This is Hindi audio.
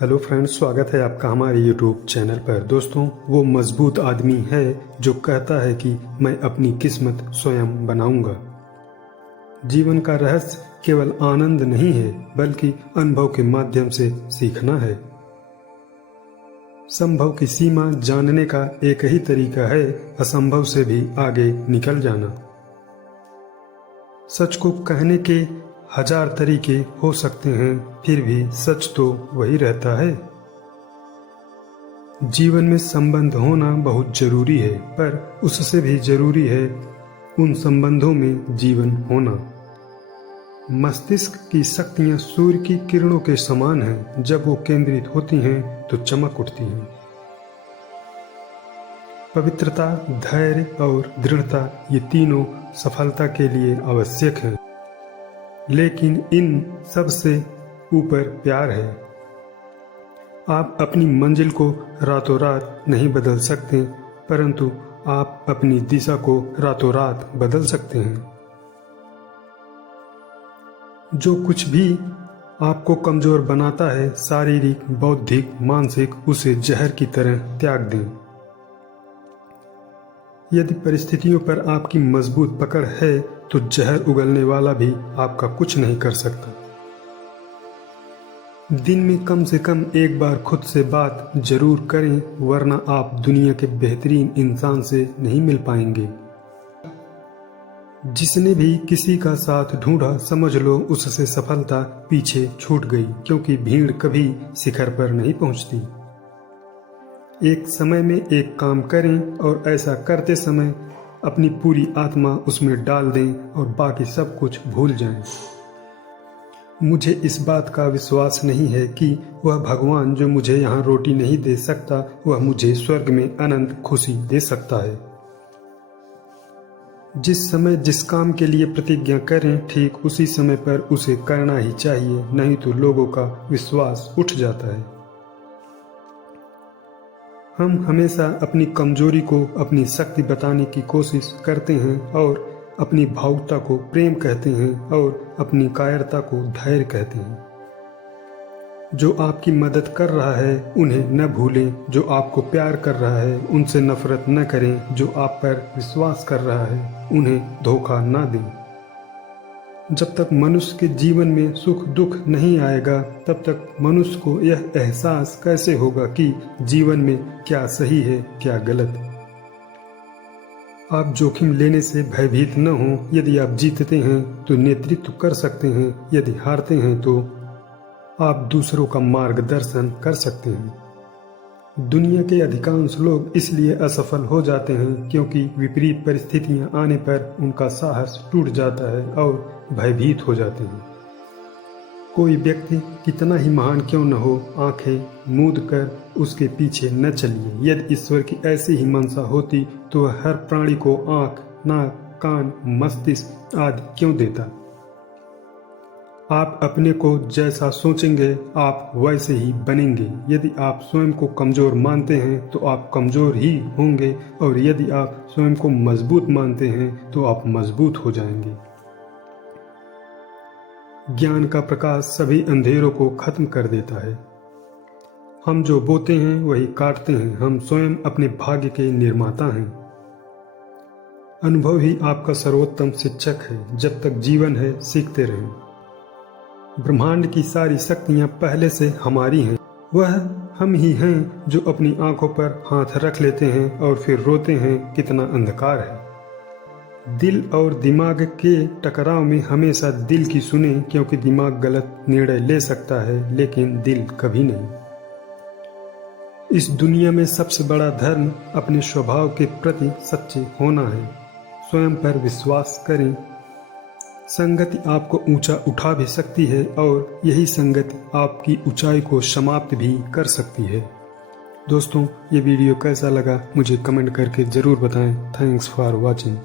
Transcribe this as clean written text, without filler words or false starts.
हेलो फ्रेंड्स, स्वागत है आपका हमारे यूट्यूब चैनल पर। दोस्तों, वो मजबूत आदमी है जो कहता है कि मैं अपनी किस्मत स्वयं बनाऊंगा। जीवन का रहस्य केवल आनंद नहीं है, बल्कि अनुभव के माध्यम से सीखना है। संभव की सीमा जानने का एक ही तरीका है, असंभव से भी आगे निकल जाना। सच को कहने के 1000 तरीके हो सकते हैं, फिर भी सच तो वही रहता है। जीवन में संबंध होना बहुत जरूरी है, पर उससे भी जरूरी है उन संबंधों में जीवन होना। मस्तिष्क की शक्तियां सूर्य की किरणों के समान हैं। जब वो केंद्रित होती हैं तो चमक उठती हैं। पवित्रता, धैर्य और दृढ़ता, ये तीनों सफलता के लिए आवश्यक हैं। लेकिन इन सब से ऊपर प्यार है। आप अपनी मंजिल को रातों रात नहीं बदल सकते, परंतु आप अपनी दिशा को रातों रात बदल सकते हैं। जो कुछ भी आपको कमजोर बनाता है, शारीरिक, बौद्धिक, मानसिक, उसे जहर की तरह त्याग दें। यदि परिस्थितियों पर आपकी मजबूत पकड़ है तो जहर उगलने वाला भी आपका कुछ नहीं कर सकता। दिन में कम से कम एक बार खुद से बात जरूर करें, वरना आप दुनिया के बेहतरीन इंसान से नहीं मिल पाएंगे। जिसने भी किसी का साथ ढूंढा, समझ लो उससे सफलता पीछे छूट गई, क्योंकि भीड़ कभी शिखर पर नहीं पहुंचती। एक समय में एक काम करें और ऐसा करते समय अपनी पूरी आत्मा उसमें डाल दें और बाकी सब कुछ भूल जाएं। मुझे इस बात का विश्वास नहीं है कि वह भगवान जो मुझे यहाँ रोटी नहीं दे सकता, वह मुझे स्वर्ग में अनंत खुशी दे सकता है। जिस समय जिस काम के लिए प्रतिज्ञा करें, ठीक उसी समय पर उसे करना ही चाहिए, नहीं तो लोगों का विश्वास उठ जाता है। हम हमेशा अपनी कमजोरी को अपनी शक्ति बताने की कोशिश करते हैं और अपनी भावुकता को प्रेम कहते हैं और अपनी कायरता को धैर्य कहते हैं। जो आपकी मदद कर रहा है उन्हें न भूलें, जो आपको प्यार कर रहा है उनसे नफरत न करें, जो आप पर विश्वास कर रहा है उन्हें धोखा न दें। जब तक मनुष्य के जीवन में सुख दुख नहीं आएगा, तब तक मनुष्य को यह एहसास कैसे होगा कि जीवन में क्या सही है क्या गलत। आप जोखिम लेने से भयभीत न हो। यदि आप जीतते हैं तो नेतृत्व कर सकते हैं, यदि हारते हैं तो आप दूसरों का मार्गदर्शन कर सकते हैं। दुनिया के अधिकांश लोग इसलिए असफल हो जाते हैं क्योंकि विपरीत परिस्थितियां आने पर उनका साहस टूट जाता है और भयभीत हो जाते हैं। कोई व्यक्ति कितना ही महान क्यों न हो, आंखें मूंद कर उसके पीछे न चलिए। यदि ईश्वर की ऐसी ही मंशा होती तो वह हर प्राणी को आंख, नाक, कान, मस्तिष्क आदि क्यों देता। आप अपने को जैसा सोचेंगे आप वैसे ही बनेंगे। यदि आप स्वयं को कमजोर मानते हैं तो आप कमजोर ही होंगे, और यदि आप स्वयं को मजबूत मानते हैं तो आप मजबूत हो जाएंगे। ज्ञान का प्रकाश सभी अंधेरों को खत्म कर देता है। हम जो बोते हैं वही काटते हैं। हम स्वयं अपने भाग्य के निर्माता हैं। अनुभव ही आपका सर्वोत्तम शिक्षक है। जब तक जीवन है सीखते रहें। ब्रह्मांड की सारी शक्तियां पहले से हमारी हैं। वह हम ही हैं जो अपनी आंखों पर हाथ रख लेते हैं और फिर रोते हैं कितना अंधकार है। दिल और दिमाग के टकराव में हमेशा दिल की सुने, क्योंकि दिमाग गलत निर्णय ले सकता है लेकिन दिल कभी नहीं। इस दुनिया में सबसे बड़ा धर्म अपने स्वभाव के प्रति सच्चे होना है। स्वयं पर विश्वास करें। संगति आपको ऊंचा उठा भी सकती है और यही संगति आपकी ऊंचाई को समाप्त भी कर सकती है। दोस्तों, ये वीडियो कैसा लगा मुझे कमेंट करके जरूर बताएं। Thanks for watching.